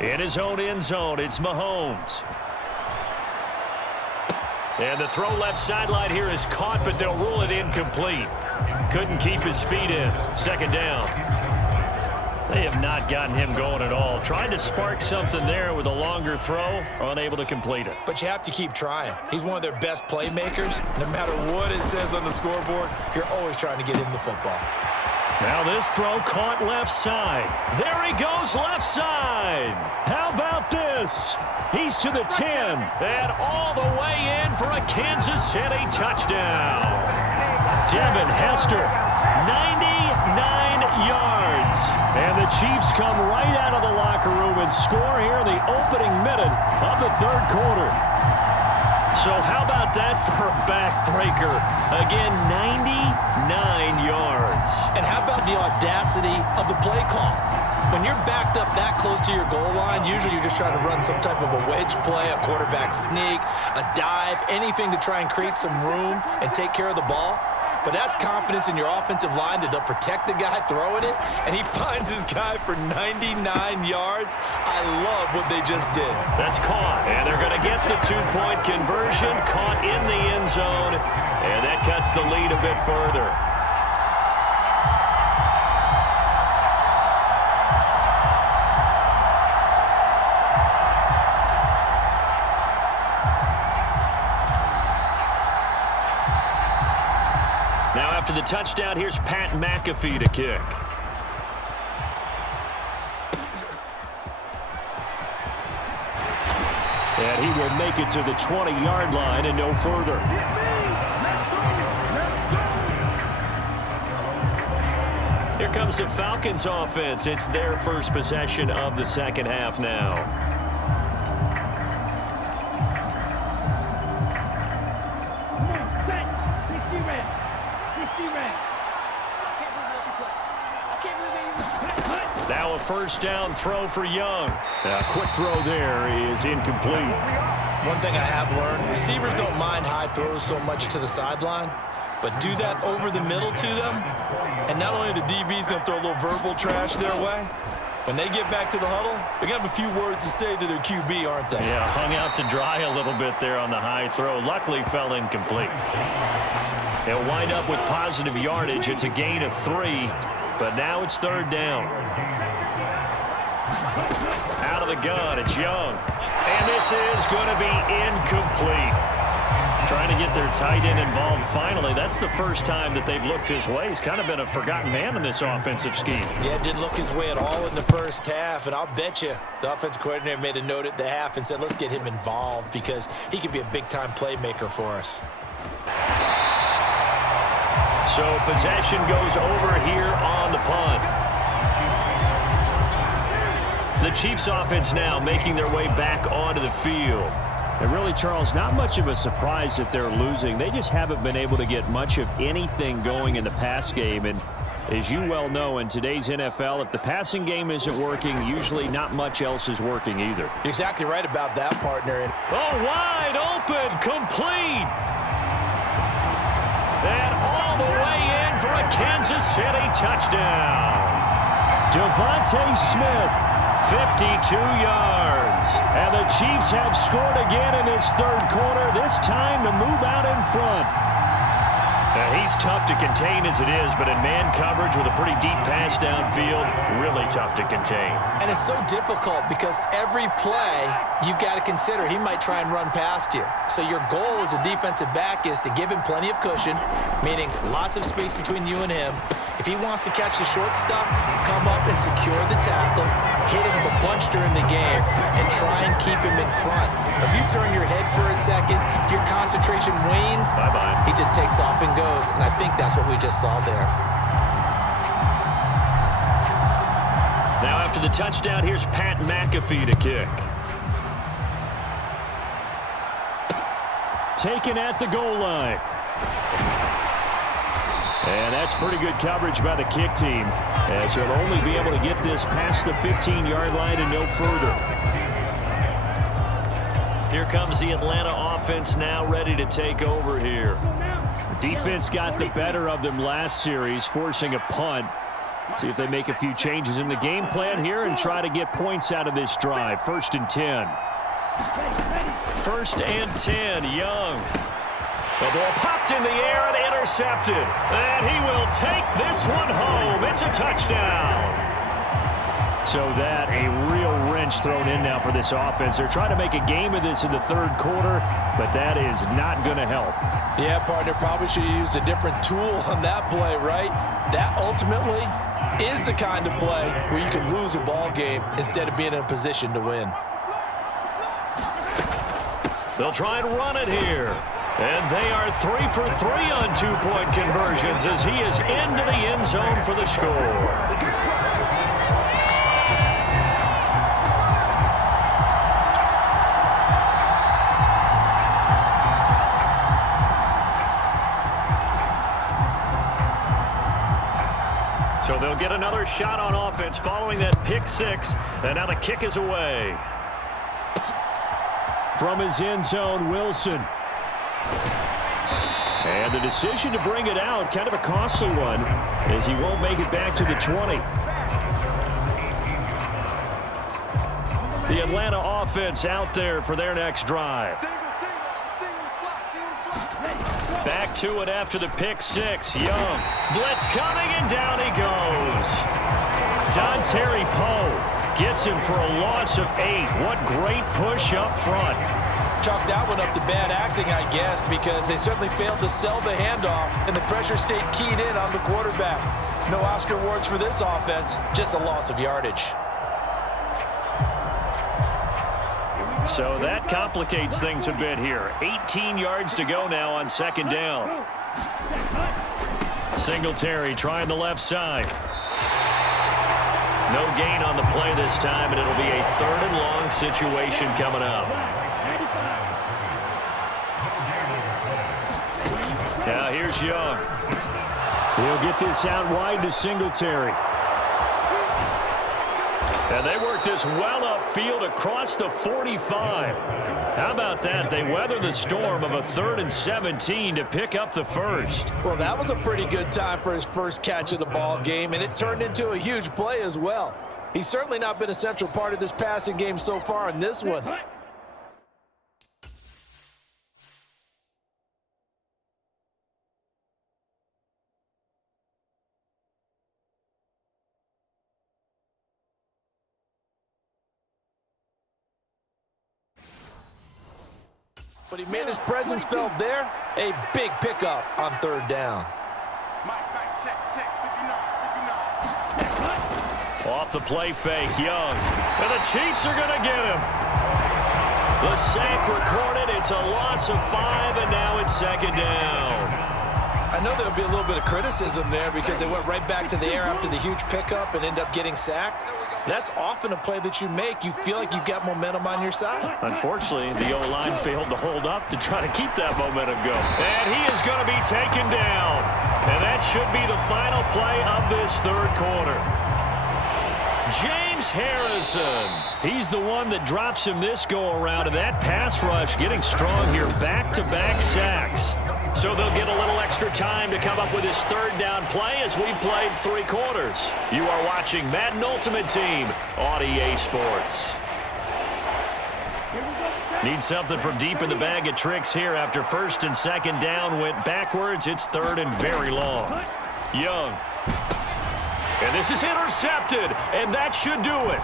In his own end zone, it's Mahomes. And the throw left sideline here is caught, but they'll rule it incomplete. Couldn't keep his feet in. Second down. They have not gotten him going at all. Trying to spark something there with a longer throw, unable to complete it. But you have to keep trying. He's one of their best playmakers. No matter what it says on the scoreboard, you're always trying to get him the football. Now this throw caught left side. There he goes left side. How about this? He's to the 10 and all the way in for a Kansas City touchdown. Devin Hester, 99 yards. And the Chiefs come right out of the locker room and score here in the opening minute of the third quarter. So how about that for a backbreaker? Again, 99 yards. And how about the audacity of the play call? When you're backed up that close to your goal line, usually you're just trying to run some type of a wedge play, a quarterback sneak, a dive, anything to try and create some room and take care of the ball. But that's confidence in your offensive line that they'll protect the guy throwing it, and he finds his guy for 99 yards. I love what they just did. That's caught, and they're going to get the two-point conversion, caught in the end zone, and that cuts the lead a bit further. Now after the touchdown, here's Pat McAfee to kick. And he will make it to the 20-yard line and no further. Here comes the Falcons offense. It's their first possession of the second half now. Now a first down throw for Young. A quick throw there is incomplete. One thing I have learned, receivers don't mind high throws so much to the sideline, but do that over the middle to them, and not only the DB's going to throw a little verbal trash their way, when they get back to the huddle, they're going to have a few words to say to their QB, aren't they? Yeah, hung out to dry a little bit there on the high throw. Luckily fell incomplete. They'll wind up with positive yardage. It's a gain of 3, but now it's third down. Out of the gun, it's Young. And this is going to be incomplete. Trying to get their tight end involved finally. That's the first time that they've looked his way. He's kind of been a forgotten man in this offensive scheme. Yeah, didn't look his way at all in the first half. And I'll bet you the offensive coordinator made a note at the half and said, let's get him involved because he could be a big-time playmaker for us. So possession goes over here on the punt. The Chiefs offense now making their way back onto the field. And really, Charles, not much of a surprise that they're losing. They just haven't been able to get much of anything going in the pass game. And as you well know, in today's NFL, if the passing game isn't working, usually not much else is working either. You're exactly right about that, partner. Oh, wide open, complete. And all the way in for a Kansas City touchdown. Devontae Smith, 52 yards. And the Chiefs have scored again in this third quarter, this time to move out in front. Now, he's tough to contain as it is, but in man coverage with a pretty deep pass downfield, really tough to contain. And it's so difficult because every play you've got to consider he might try and run past you. So your goal as a defensive back is to give him plenty of cushion, meaning lots of space between you and him. If he wants to catch the short stuff, come up and secure the tackle, hit him a bunch during the game, and try and keep him in front. If you turn your head for a second, if your concentration wanes, bye-bye. He just takes off and goes, and I think that's what we just saw there. Now after the touchdown, here's Pat McAfee to kick. Taken at the goal line. And that's pretty good coverage by the kick team, as he'll only be able to get this past the 15-yard line and no further. Here comes the Atlanta offense now ready to take over here. Defense got the better of them last series, forcing a punt. See if they make a few changes in the game plan here and try to get points out of this drive. 1st and 10. 1st and 10, Young. The ball popped in the air and intercepted. And he will take this one home. It's a touchdown. So that, a real wrench thrown in now for this offense. They're trying to make a game of this in the 3rd quarter, but that is not going to help. Yeah, partner, probably should have used a different tool on that play, right? That ultimately is the kind of play where you can lose a ball game instead of being in a position to win. They'll try and run it here. And they are 3 for 3 on 2-point conversions as he is into the end zone for the score. So they'll get another shot on offense following that pick 6. And now the kick is away. From his end zone, Wilson. And the decision to bring it out, kind of a costly one, as he won't make it back to the 20. The Atlanta offense out there for their next drive. Back to it after the pick 6. Young. Blitz coming, and down he goes. Dontari Poe gets him for a loss of 8. What great push up front. Chalk that one up to bad acting, I guess, because they certainly failed to sell the handoff, and the pressure stayed keyed in on the quarterback. No Oscar awards for this offense, just a loss of yardage. So that complicates things a bit here. 18 yards to go now on 2nd down. Singletary trying the left side. No gain on the play this time, and it'll be a 3rd and long situation coming up. Now here's Young. He'll get this out wide to Singletary. And they work this well upfield across the 45. How about that? They weather the storm of a 3rd and 17 to pick up the 1st. Well, that was a pretty good time for his first catch of the ball game, and it turned into a huge play as well. He's certainly not been a central part of this passing game so far in this one. But he made his presence felt there. A big pickup on 3rd down. Off the play fake, Young. And the Chiefs are going to get him. The sack recorded. It's a loss of 5, and now it's 2nd down. I know there'll be a little bit of criticism there because they went right back to the air after the huge pickup and end up getting sacked. That's often a play that you make. You feel like you've got momentum on your side. Unfortunately, the O-line failed to hold up to try to keep that momentum going. And he is going to be taken down. And that should be the final play of this 3rd quarter. James Harrison. He's the one that drops him this go-around, and that pass rush getting strong here. Back-to-back sacks. So they'll get a little extra time to come up with his 3rd down play as we've played 3 quarters. You are watching Madden Ultimate Team on EA Sports. Need something from deep in the bag of tricks here after 1st and 2nd down went backwards. It's 3rd and very long. Young. And this is intercepted, and that should do it.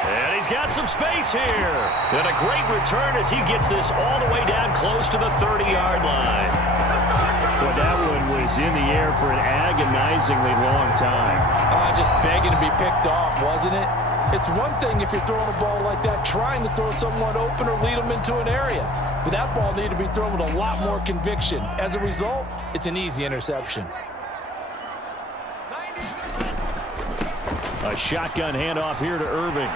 And he's got some space here. And a great return as he gets this all the way down close to the 30-yard line. Well, that one was in the air for an agonizingly long time. Just begging to be picked off, wasn't it? It's one thing if you're throwing a ball like that, trying to throw someone open or lead them into an area. But that ball needed to be thrown with a lot more conviction. As a result, it's an easy interception. A shotgun handoff here to Irving.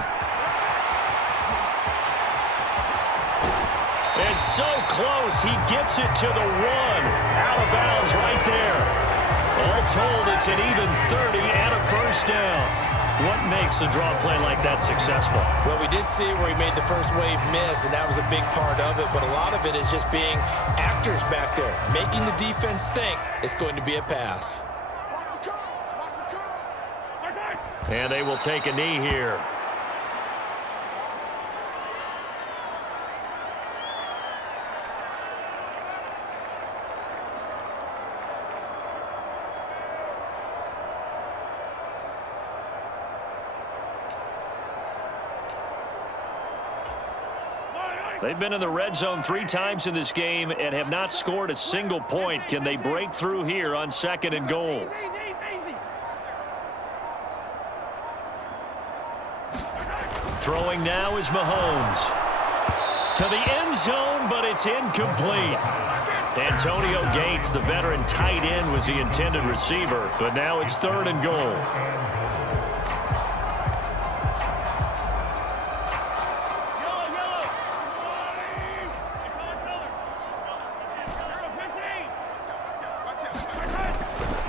And so close, he gets it to the 1. Out of bounds right there. All told, it's an even 30 and a 1st down. What makes a draw play like that successful? Well, we did see where he made the first wave miss, and that was a big part of it. But a lot of it is just being actors back there, making the defense think it's going to be a pass. And they will take a knee here. They've been in the red zone 3 times in this game and have not scored a single point. Can they break through here on 2nd and goal? Throwing now is Mahomes. To the end zone, but it's incomplete. Antonio Gates, the veteran tight end, was the intended receiver, but now it's 3rd and goal.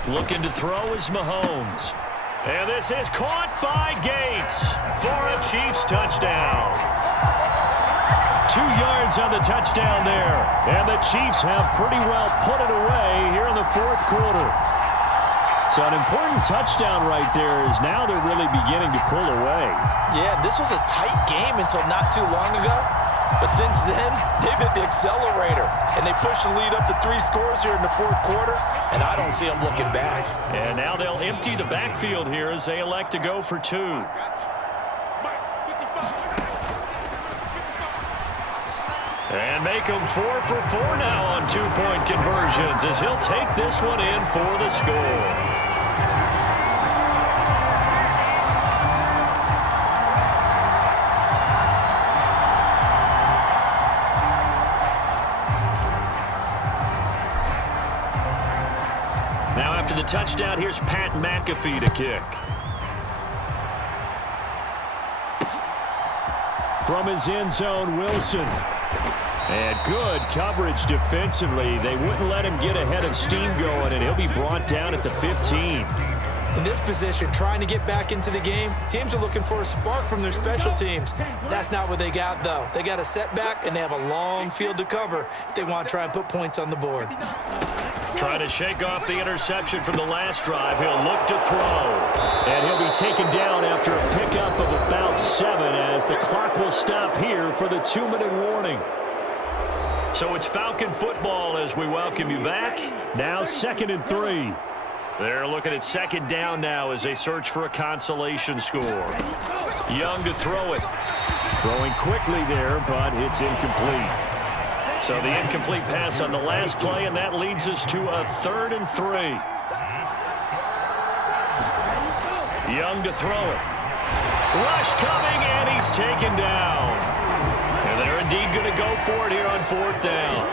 Looking to throw is Mahomes. And this is caught by Gates for a Chiefs touchdown. 2 yards on the touchdown there. And the Chiefs have pretty well put it away here in the 4th quarter. So an important touchdown right there is now they're really beginning to pull away. Yeah, this was a tight game until not too long ago. But since then, they've hit the accelerator. And they pushed the lead up to 3 scores here in the 4th quarter. And I don't see them looking back. And now they'll empty the backfield here as they elect to go for 2. And make them 4 for 4 now on 2-point conversions as he'll take this one in for the score. Now after the touchdown, here's Pat McAfee to kick. From his end zone, Wilson. And good coverage defensively. They wouldn't let him get ahead of steam going, and he'll be brought down at the 15. In this position, trying to get back into the game, teams are looking for a spark from their special teams. That's not what they got, though. They got a setback, and they have a long field to cover if they want to try and put points on the board. Trying to shake off the interception from the last drive. He'll look to throw. And he'll be taken down after a pickup of about 7 as the clock will stop here for the 2-minute warning. So it's Falcon football as we welcome you back. Now 2nd and 3. They're looking at 2nd down now as they search for a consolation score. Young to throw it. Throwing quickly there, but it's incomplete. So the incomplete pass on the last play, and that leads us to a 3rd and 3. Young to throw it. Rush coming, and he's taken down. And they're indeed going to go for it here on 4th down.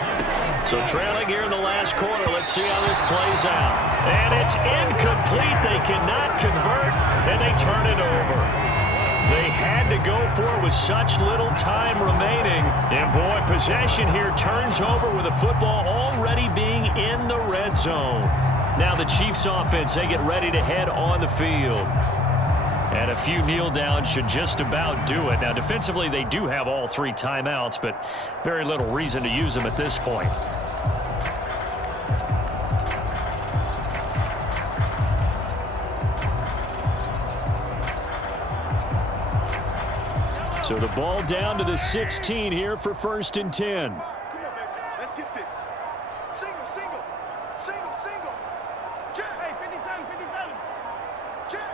So trailing here in the last quarter, let's see how this plays out. And it's incomplete. They cannot convert, and they turn it over. They had to go for it with such little time remaining. And, boy, possession here turns over with the football already being in the red zone. Now the Chiefs offense, they get ready to head on the field. And a few kneel downs should just about do it. Now, defensively, they do have all 3 timeouts, but very little reason to use them at this point. So the ball down to the 16 here for 1st and 10. Come on, baby. Let's get this. Single, single. Single, single. Check. Hey, 57, 57. Check.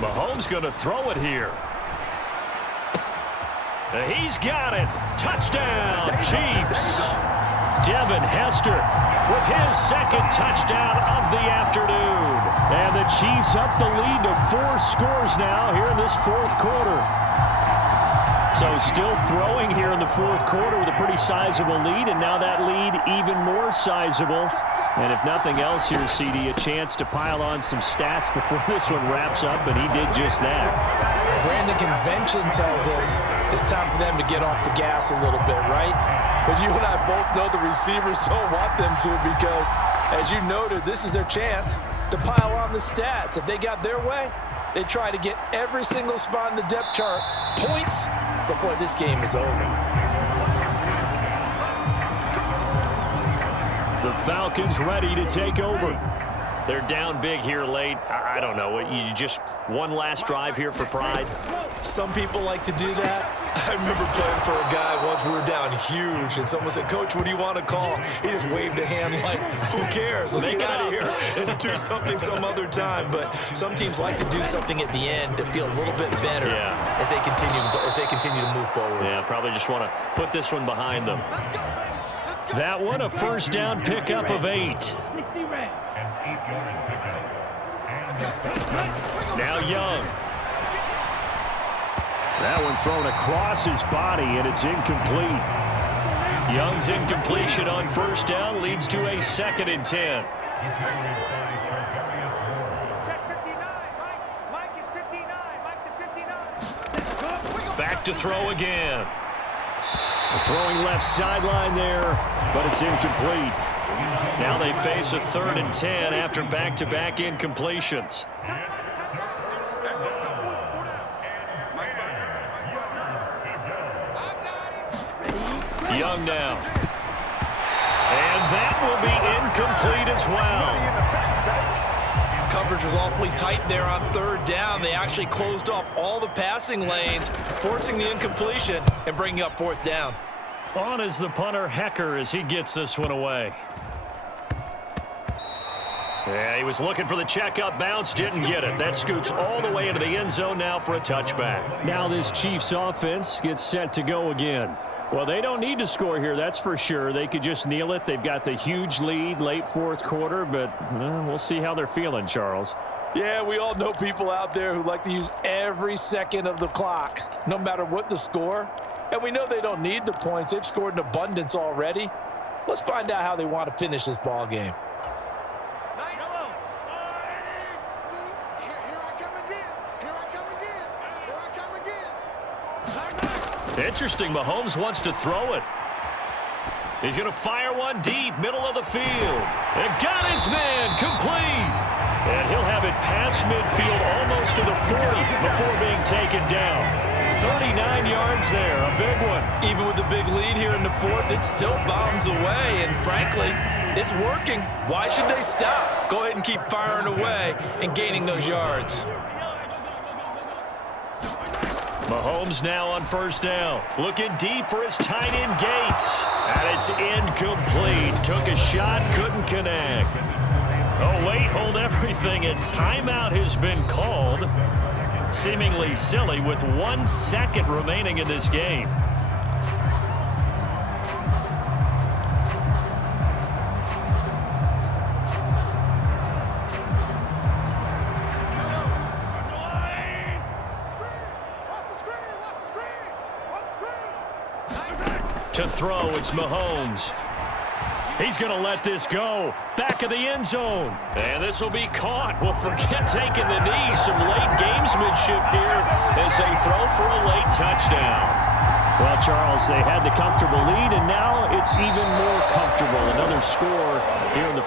Mahomes going to throw it here. He's got it. Touchdown, Chiefs. Devin Hester with his 2nd touchdown of the afternoon. And the Chiefs up the lead to 4 scores now here in this 4th quarter. So still throwing here in the 4th quarter with a pretty sizable lead, and now that lead even more sizable. And if nothing else here, CD, a chance to pile on some stats before this one wraps up, and he did just that. Brandon, convention tells us it's time for them to get off the gas a little bit, right? But you and I both know the receivers don't want them to because, as you noted, this is their chance to pile on the stats. If they got their way, they try to get every single spot in the depth chart points before this game is over. The Falcons ready to take over. They're down big here late. I don't know. You just one last drive here for pride? Some people like to do that. I remember playing for a guy once. We were down huge, and someone said, "Coach, what do you want to call?" He just waved a hand like, "Who cares? Let's get out of here and do something some other time." But some teams like to do something at the end to feel a little bit better as they continue to move forward. Yeah, probably just want to put this one behind them. That one a first down pickup of 8. Now Young. That one thrown across his body, and it's incomplete. Young's incompletion on first down leads to a 2nd and 10. Check 59. Mike is 59. Mike to 59. Back to throw again. Throwing left sideline there, but it's incomplete. Now they face a 3rd and 10 after back-to-back incompletions. Young now. And that will be incomplete as well. Coverage was awfully tight there on 3rd down. They actually closed off all the passing lanes, forcing the incompletion and bringing up 4th down. On is the punter, Hecker, as he gets this one away. Yeah, he was looking for the checkup bounce, didn't get it. That scoots all the way into the end zone now for a touchback. Now this Chiefs offense gets set to go again. Well, they don't need to score here, that's for sure. They could just kneel it. They've got the huge lead late 4th quarter, but we'll see how they're feeling, Charles. Yeah, we all know people out there who like to use every second of the clock, no matter what the score. And we know they don't need the points. They've scored in abundance already. Let's find out how they want to finish this ball game. Interesting, Mahomes wants to throw it. He's going to fire one deep, middle of the field. And got his man, complete. And he'll have it past midfield almost to the 40 before being taken down. 39 yards there, a big one. Even with the big lead here in the 4th, it still bombs away. And frankly, it's working. Why should they stop? Go ahead and keep firing away and gaining those yards. Mahomes now on first down. Looking deep for his tight end Gates. And it's incomplete. Took a shot, couldn't connect. Oh, wait, hold everything. A timeout has been called. Seemingly silly with 1 second remaining in this game. To throw, it's Mahomes. He's going to let this go. Back of the end zone. And this will be caught. Well, forget taking the knee. Some late gamesmanship here as they throw for a late touchdown. Well, Charles, they had the comfortable lead, and now it's even more comfortable. Another score here in the